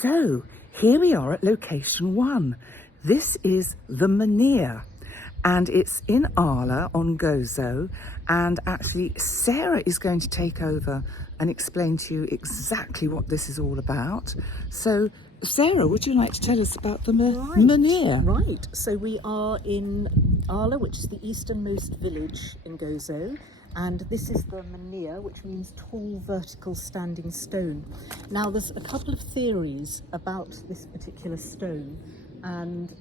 So here we are at location 1. This is the menhir, and it's in Qala on Gozo, and actually Sara is going to take over and explain to you exactly what this is all about. So Sara, would you like to tell us about the menhir? Right, so we are in Qala, which is the easternmost village in Gozo, and this is the menhir, which means tall vertical standing stone. Now there's a couple of theories about this particular stone, and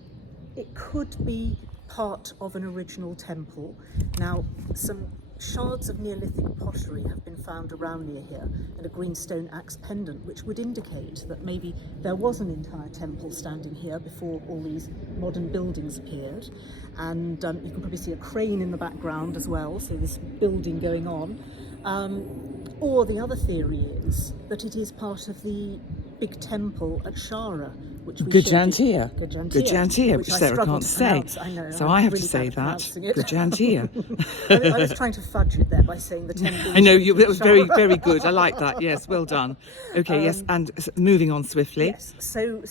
it could be part of an original temple. Now some shards of Neolithic pottery have been found around near here, and a green stone axe pendant, which would indicate that maybe there was an entire temple standing here before all these modern buildings appeared. And you can probably see a crane in the background as well, so this building going on. Or the other theory is that it is part of the big temple at Sara, which we Gajantia, which Sara can't say. I know, so I'm I have really to say bad at that. pronouncing it. Gajantia. I was trying to fudge it there by saying the temple. I know, that was very, very good. I like that. Yes, well done. Okay, yes, and moving on swiftly. Yes, so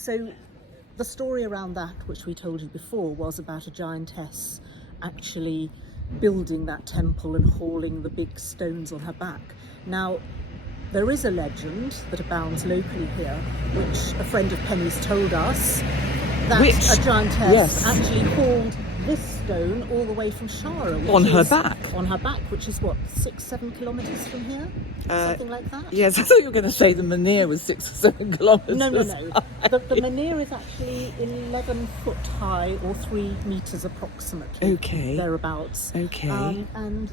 the story around that, which we told you before, was about a giantess actually building that temple and hauling the big stones on her back. Now, there is a legend that abounds locally here, which a friend of Penny's told us, that a giantess actually hauled this stone all the way from Sara. On her back? On her back, which is what, 6-7 kilometres from here? Something like that? Yes, I thought you were going to say the menhir was 6 or 7 kilometres. No. The menhir is actually 11 foot high, or 3 metres approximately. Okay. Thereabouts. Okay. And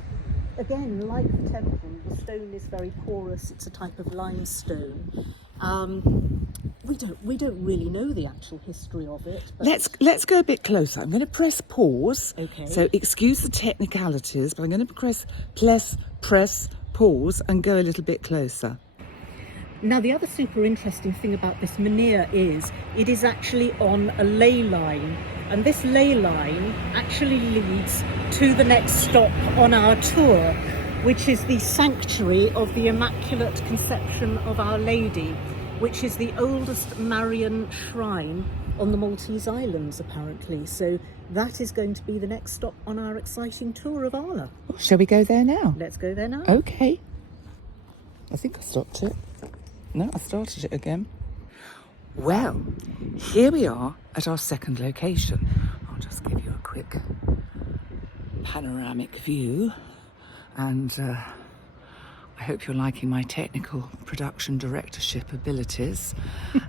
again, like the temple, the stone is very porous. It's a type of limestone. We don't really know the actual history of it. But Let's go a bit closer. I'm going to press pause. Okay. So excuse the technicalities, but I'm going to press pause and go a little bit closer. Now, the other super interesting thing about this menhir is it is actually on a ley line, and this ley line actually leads to the next stop on our tour, which is the sanctuary of the Immaculate Conception of Our Lady, which is the oldest Marian shrine on the Maltese Islands, apparently. So that is going to be the next stop on our exciting tour of Qala. Shall we go there now? Let's go there now. Okay. I think I stopped it. No, I started it again. Well, here we are at our second location. I'll just give you a quick panoramic view, and I hope you're liking my technical production directorship abilities.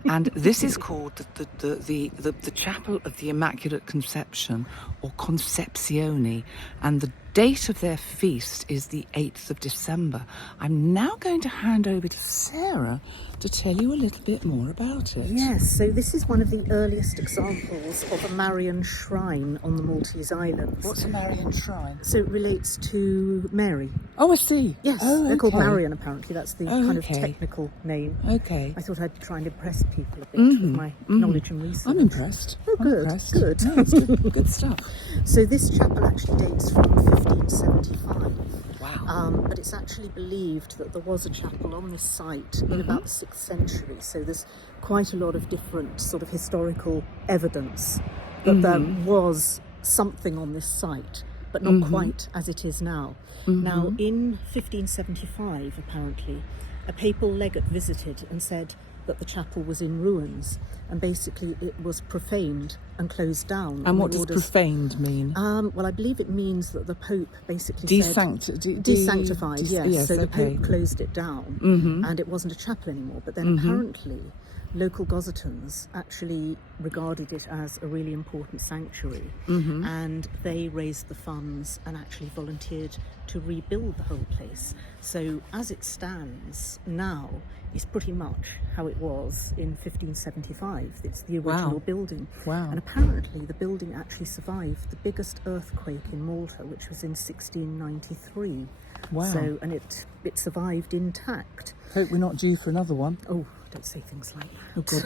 And this is called the Chapel of the Immaculate Conception, or Concepzione, and the date of their feast is the 8th of December. I'm now going to hand over to Sara to tell you a little bit more about it. Yes, so this is one of the earliest examples of a Marian shrine on the Maltese Islands. What's a Marian shrine? So it relates to Mary. Oh, I see. Yes, they're called Marian, apparently. That's the kind of technical name. Okay. I thought I'd try and impress people a bit with my knowledge and research. I'm impressed. Oh, good, good. No, it's good stuff. So this chapel actually dates from 1575. Wow. But it's actually believed that there was a chapel on this site in about the 6th century. So there's quite a lot of different sort of historical evidence that there was something on this site, but not quite as it is now. Now, in 1575, apparently, a papal legate visited and said that the chapel was in ruins, and basically it was profaned and closed down. And what does profaned mean? Well, I believe it means that the Pope basically desanctified. Yes, so the Pope closed it down, and it wasn't a chapel anymore. But then apparently local Gozotans actually regarded it as a really important sanctuary, and they raised the funds and actually volunteered to rebuild the whole place. So as it stands now, is pretty much how it was in 1575. It's the original building. Wow. And apparently the building actually survived the biggest earthquake in Malta, which was in 1693. Wow. So, and it survived intact. Hope we're not due for another one. Oh, don't say things like that. Oh God,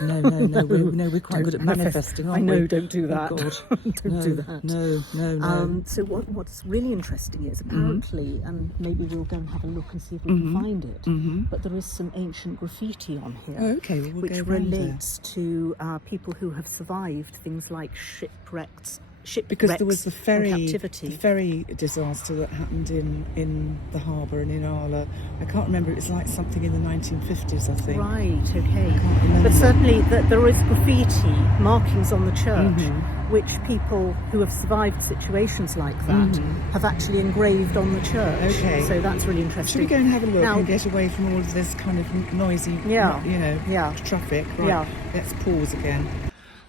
no, we're quite good at manifesting, aren't we? I know, don't do that. Oh God, Don't do that. No. So what's really interesting is apparently, and maybe we'll go and have a look and see if we can find it, but there is some ancient graffiti on here. Oh, okay, well, we'll which go around relates to people who have survived things like shipwrecks because there was the and captivity. the ferry disaster that happened in the harbour and in Qala. I can't remember. It was like something in the 1950s, I think. Right. Okay. I can't remember. But certainly there is graffiti markings on the church, which people who have survived situations like that have actually engraved on the church. Okay. So that's really interesting. Should we go and have a look Now- and get away from all of this kind of noisy, traffic? Right. Yeah. Let's pause again.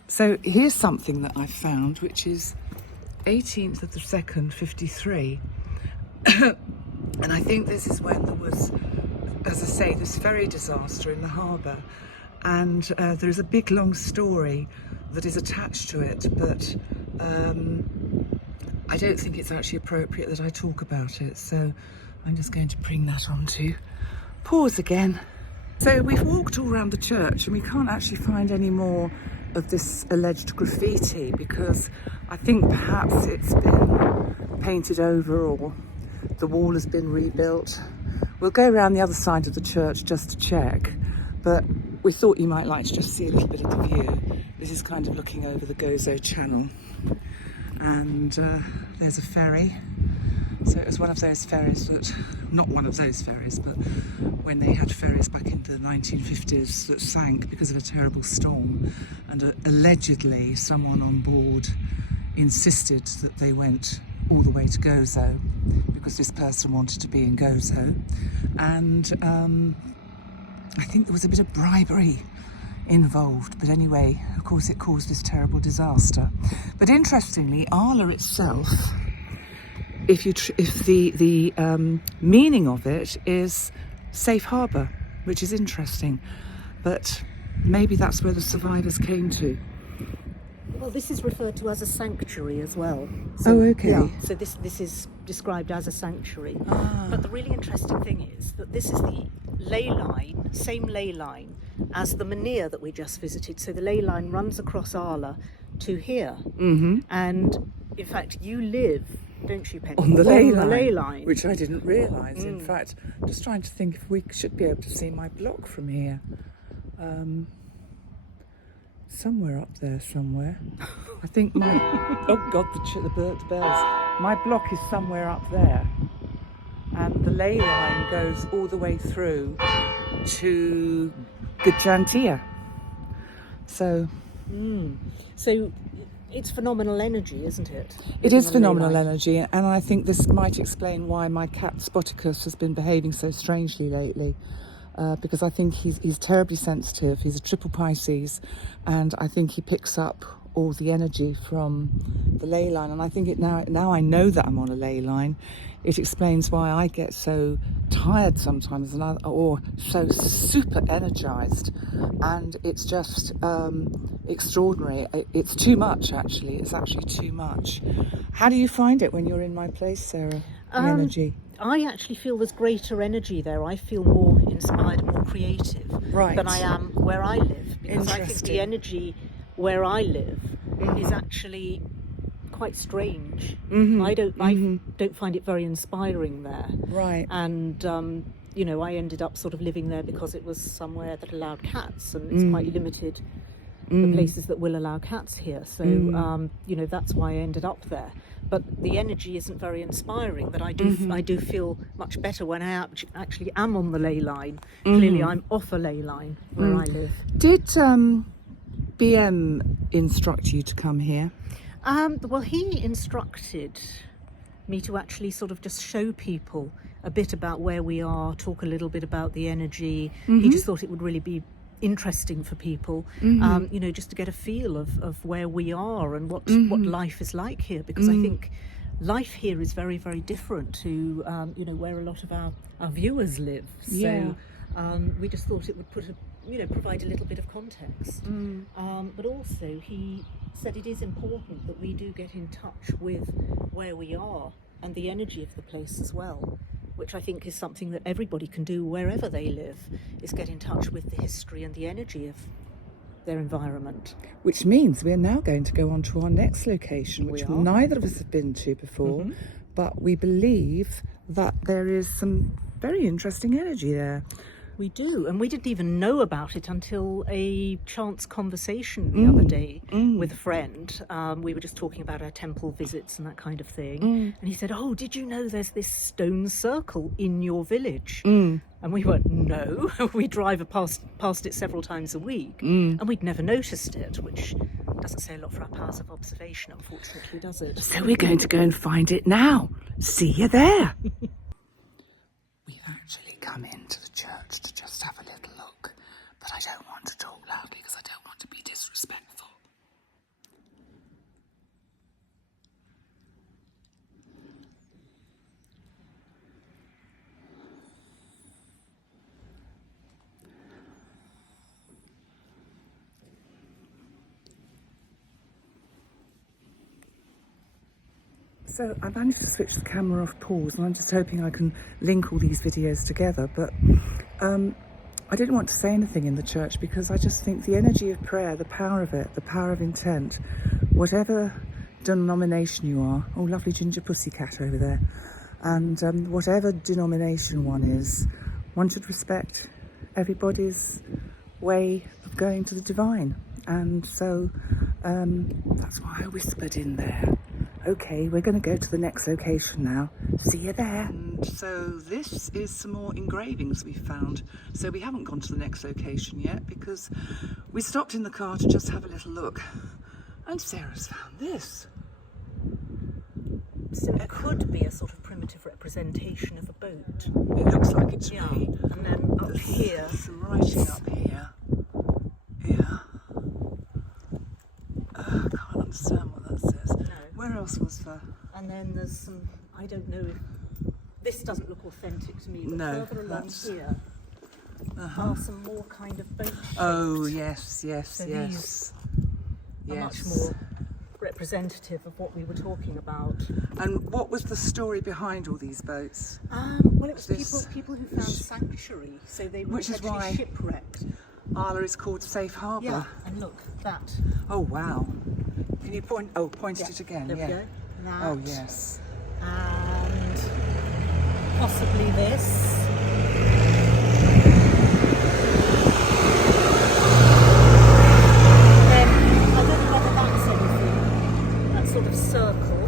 So here's something that I found, which is 18th of the 2nd, 53. And I think this is when there was, as I say, this ferry disaster in the harbour. And there is a big long story that is attached to it, but I don't think it's actually appropriate that I talk about it. So I'm just going to bring that on to pause again. So we've walked all around the church and we can't actually find any more of this alleged graffiti because I think perhaps it's been painted over or the wall has been rebuilt. We'll go around the other side of the church just to check, but we thought you might like to just see a little bit of the view. This is kind of looking over the Gozo Channel, and there's a ferry. So it was one of those ferries that, not one of those ferries, but when they had ferries back in the 1950s that sank because of a terrible storm, and allegedly someone on board insisted that they went all the way to Gozo because this person wanted to be in Gozo, and I think there was a bit of bribery involved, but anyway, of course it caused this terrible disaster. But interestingly, Qala itself, if the meaning of it is safe harbour, which is interesting, but maybe that's where the survivors came to. Well, this is referred to as a sanctuary as well. Oh, okay. Yeah, so this is described as a sanctuary. But the really interesting thing is that this is the ley line, same ley line as the Menhir that we just visited. So the ley line runs across Qala to here. And in fact, you live, don't you, Penny? On the ley line, line. which I didn't realise. In fact, just trying to think if we should be able to see my block from here. Somewhere up there, somewhere. I think my... oh God, the bells. My block is somewhere up there. And the ley line goes all the way through to Gajantia. So... So it's phenomenal energy, isn't it? It is phenomenal energy, and I think this might explain why my cat Spoticus has been behaving so strangely lately. Because I think he's terribly sensitive. He's a triple Pisces, and I think he picks up all the energy from the ley line. And I think now I know that I'm on a ley line, it explains why I get so tired sometimes or so super energized, and it's just extraordinary. It's too much, actually. It's actually too much. How do you find it when you're in my place, Sarah? The energy. I actually feel there's greater energy there. I feel more inspired and more creative than I am where I live, because I think the energy where I live is actually quite strange. I don't find it very inspiring there. Right. And I ended up sort of living there because it was somewhere that allowed cats, and it's quite limited the places that will allow cats here. So that's why I ended up there. But the energy isn't very inspiring. But I do feel much better when I actually am on the ley line. Clearly, I'm off a ley line where I live. Did BM instruct you to come here? Well, he instructed me to actually sort of just show people a bit about where we are, talk a little bit about the energy. He just thought it would really be interesting for people, just to get a feel of where we are and what life is like here, because I think life here is very, very different to where a lot of our viewers live. So we just thought it would provide a little bit of context. But also he said it is important that we do get in touch with where we are and the energy of the place as well, which I think is something that everybody can do wherever they live, is get in touch with the history and the energy of their environment. Which means we're now going to go on to our next location, which We are. neither of us have been to before, but we believe that there is some very interesting energy there. We do, and we didn't even know about it until a chance conversation the other day with a friend. We were just talking about our temple visits and that kind of thing, and he said, "Oh, did you know there's this stone circle in your village?" And we went, "No." We drive past it several times a week, and we'd never noticed it, which doesn't say a lot for our powers of observation, unfortunately, does it? So we're going to go and find it now. See you there. We've actually come into the church to just have a little look, but I don't want to talk loudly because I don't want to be disrespectful. So I managed to switch the camera off pause, and I'm just hoping I can link all these videos together, but I didn't want to say anything in the church because I just think the energy of prayer, the power of it, the power of intent, whatever denomination you are, oh lovely ginger pussycat over there, and whatever denomination one is, one should respect everybody's way of going to the divine. And so that's why I whispered in there. Okay, we're going to go to the next location now. See you there. And so this is some more engravings we found. So we haven't gone to the next location yet because we stopped in the car to just have a little look. And Sarah's found this. So it could be a sort of primitive representation of a boat. It looks like it to me. And then up here, some writing up here. Yeah. I can't understand what that says. no. Where else was there? And then there's some, I don't know if, this doesn't look authentic to me, but No, further along that's- here are some more kind of boat shapes. Oh, yes, yes, So yes. are much more representative of what we were talking about. And what was the story behind all these boats? Well, it was This- people who found sanctuary, so they were Which is actually why- shipwrecked. Qala is called Safe Harbour. Yeah, and look, that. Oh, wow. Can you point? Oh, point it again. There yeah. we go. That. Oh, yes. And possibly this. Then I don't know whether that's anything. That sort of circle.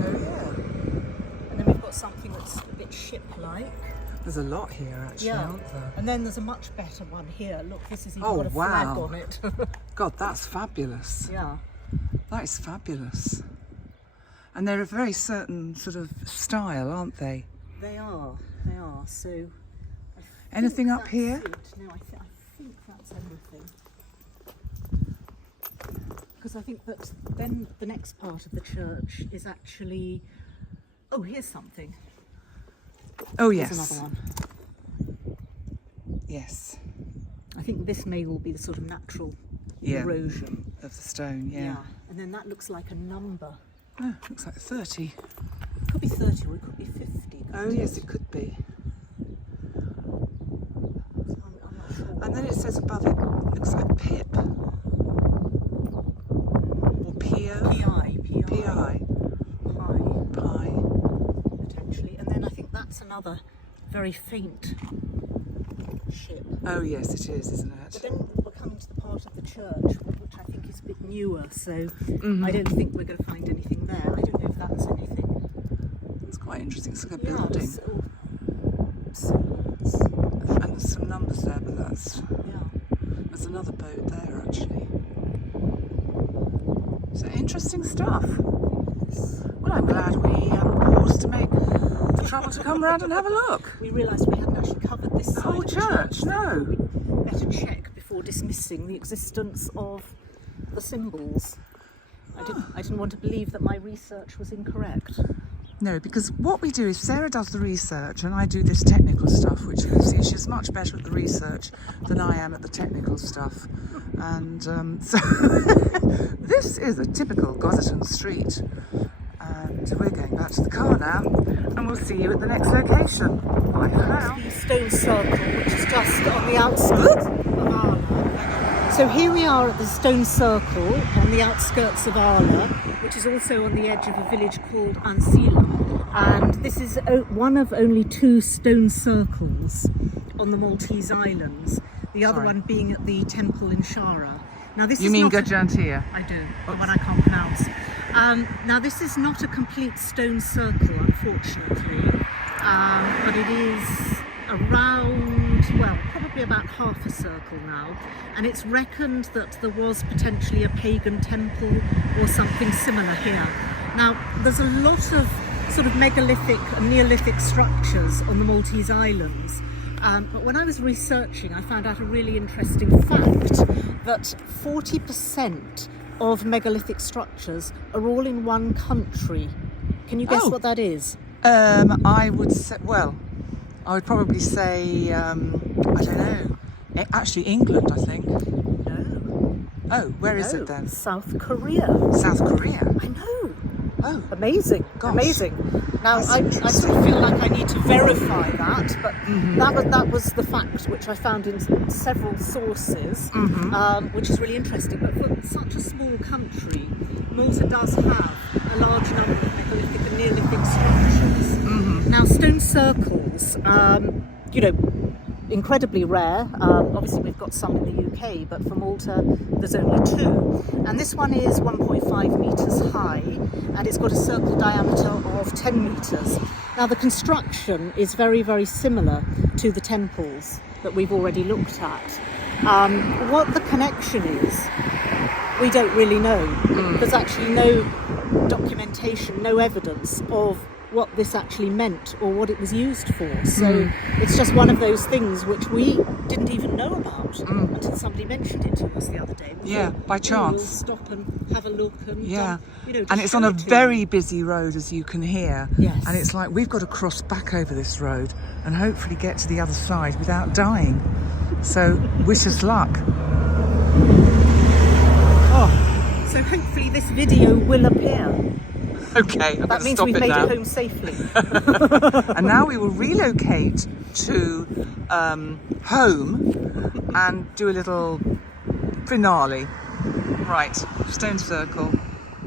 Oh, yeah. And then we've got something that's a bit ship-like. There's a lot here, actually, aren't there? And then there's a much better one here. Look, this has even Oh, got a flag wow. on it. God, that's fabulous. Yeah. That is fabulous. And they're a very certain sort of style, aren't they? They are. They are. So. I think Anything up that's here? it. No, I think that's everything. Because I think that then the next part of the church is actually. Oh, here's something. Oh, Here's yes. another one. Yes. I think this may all be the sort of natural Yeah. erosion. Of the stone, yeah. And then that looks like a number. Oh, looks like 30. It could be 30 or it could be 50. Oh, yes, it could be. I'm not sure. And then it says above it, looks like pip. Or pio. PI. Pi. Pi. Potentially. And then I think that's another very faint ship. Oh, yes, it is, isn't But it? then we're coming to the part of the church which I think is a bit newer, so I don't think we're going to find anything there. I don't know if that's anything. It's quite interesting. It's like a Yeah, building. there's all symbols. And there's some numbers there, but Yeah. there's another boat there, actually. So interesting stuff. Well, I'm glad we paused to make the trouble to come round and have a look. We realised we hadn't actually covered this The side whole of the church, so no. we better check before dismissing the existence of the symbols. I didn't want to believe that my research was incorrect. No, because what we do is Sarah does the research and I do this technical stuff, which you can see she's much better at the research than I am at the technical stuff. And so this is a typical Gozo street. And we're going back to the car now. and we'll see you at the next location. Bye for now. The stone circle, which is just on the outskirts of Arla. So here we are at the stone circle on the outskirts of Arla, which is also on the edge of a village called Ansila. And this is one of only 2 stone circles on the Maltese Islands, the other one being at the temple in Sara. Now this You is mean not Gajantia? I do, the one I can't pronounce. Now this is not a complete stone circle, unfortunately, but it is around, well, probably about half a circle now, and it's reckoned that there was potentially a pagan temple or something similar here. Now there's a lot of sort of megalithic and Neolithic structures on the Maltese Islands. But when I was researching, I found out a really interesting fact that 40% of megalithic structures are all in one country. Can you guess what that is? I would say, well, I would probably say, I don't know, actually England, I think. No. Oh, where is it then? South Korea. South Korea? I know. Oh. Amazing. Gosh. Amazing. Now, I sort of feel like I need to verify that, but that was the fact which I found in several sources, which is really interesting. But for such a small country, Malta does have a large number of megalithic and Neolithic structures. Now, stone circles, you know, incredibly rare. Obviously we've got some in the UK, but for Malta there's only 2, and this one is 1.5 metres high, and it's got a circle diameter of 10 metres. Now the construction is very, very similar to the temples that we've already looked at. What the connection is, we don't really know. There's actually no documentation, no evidence of what this actually meant or what it was used for. So it's just one of those things which we didn't even know about until somebody mentioned it to us the other day. By chance. We'll stop and have a look and you know, and it's on a very busy road, as you can hear. Yes. And it's like we've got to cross back over this road and hopefully get to the other side without dying. So wish us luck. So hopefully this video will appear. Okay, that means we've made it home safely. And now we will relocate to home and do a little finale. Right, stone circle,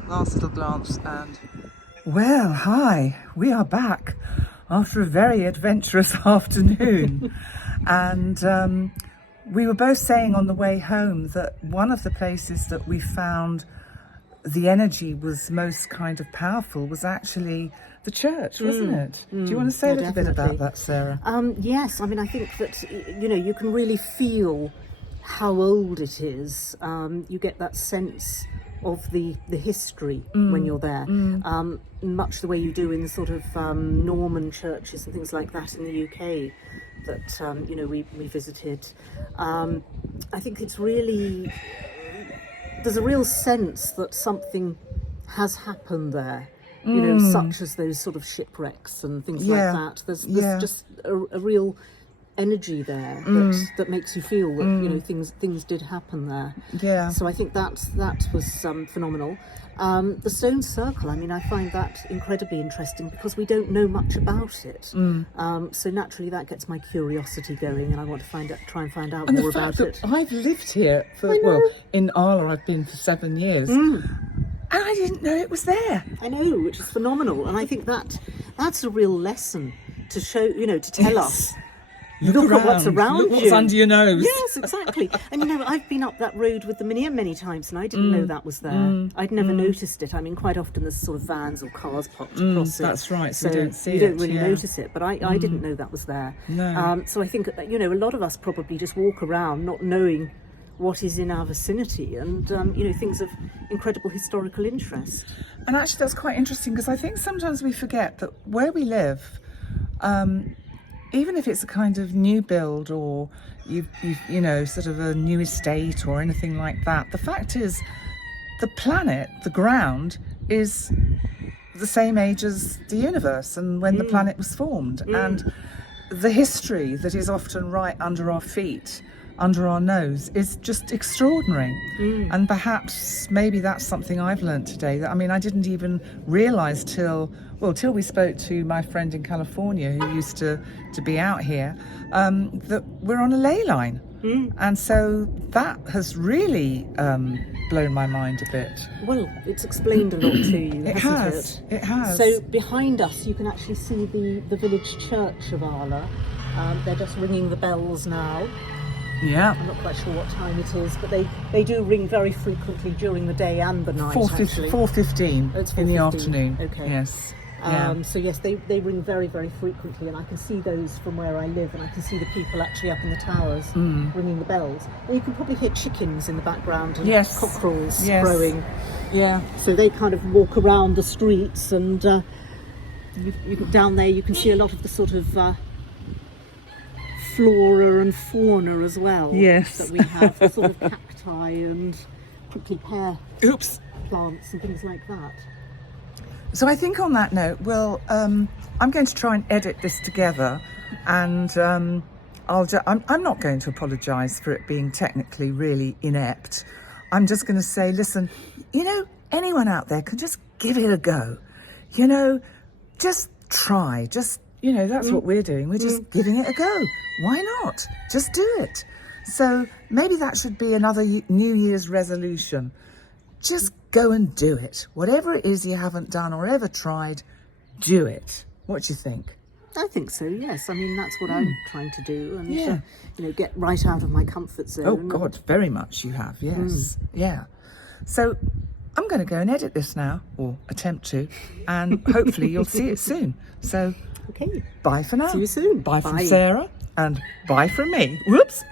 last little glance, and... Well, hi, we are back after a very adventurous afternoon. And we were both saying on the way home that one of the places that we found the energy was most kind of powerful was actually the church, wasn't it? Do you want to say a little bit about that, Sarah? Yes, I mean, I think that, you know, you can really feel how old it is. You get that sense of the history when you're there, much the way you do in the sort of Norman churches and things like that in the UK that, you know, we visited. I think it's really... There's a real sense that something has happened there, you know, such as those sort of shipwrecks and things like that. There's just a real energy there that makes you feel that you know things did happen there. Yeah. So I think that was phenomenal. The stone circle, I mean, I find that incredibly interesting because we don't know much about it. So naturally that gets my curiosity going, and I want to try and find out more about it. I've lived here for, well, in Arla I've been for 7 years. And I didn't know it was there. I know, which is phenomenal, and I think that's a real lesson to show, you know, to tell us. Look at what's around you. Look what's under your nose. Yes, exactly. And you know, I've been up that road with the Mania many times, and I didn't know that was there. I'd never noticed it. I mean, quite often there's sort of vans or cars parked across it. That's right. So you don't see you don't really notice it. But I didn't know that was there. No. So I think that, you know, a lot of us probably just walk around not knowing what is in our vicinity, and you know, things of incredible historical interest. And actually that's quite interesting, because I think sometimes we forget that where we live, even if it's a kind of new build or you know, sort of a new estate or anything like that, the fact is the planet, the ground, is the same age as the universe and when the planet was formed. And the history that is often right under our feet under our nose is just extraordinary. And perhaps maybe that's something I've learned today. That, I mean, I didn't even realise till we spoke to my friend in California who used to be out here, that we're on a ley line. And so that has really blown my mind a bit. Well, it's explained a lot to you, hasn't it? It has. So behind us you can actually see the village church of Qala. They're just ringing the bells now. Yeah. I'm not quite sure what time it is, but they do ring very frequently during the day and the night. 4:15 it's in the 4:15. afternoon. Okay. Yes. Yeah. So yes, they ring very, very frequently, and I can see those from where I live, and I can see the people actually up in the towers ringing the bells. And you can probably hear chickens in the background and cockerels crowing. Yeah. So they kind of walk around the streets, and down there you can see a lot of the sort of flora and fauna as well. Yes. That we have, the sort of cacti and prickly pear plants and things like that. So I think on that note, I'm going to try and edit this together, and I'm not going to apologise for it being technically really inept. I'm just going to say, listen, anyone out there can just give it a go. Just try. Just, that's what we're doing. We're just giving it a go. Why not? Just do it. So maybe that should be another New Year's resolution. Just go and do it. Whatever it is you haven't done or ever tried, do it. What do you think? I think so, yes. I mean, that's what I'm trying to do, and get right out of my comfort zone. Oh God, very much you have, yes. Yeah. So I'm going to go and edit this now, or attempt to, and hopefully you'll see it soon. So okay. Bye for now. See you soon. Bye from Sarah, and bye from me. Whoops.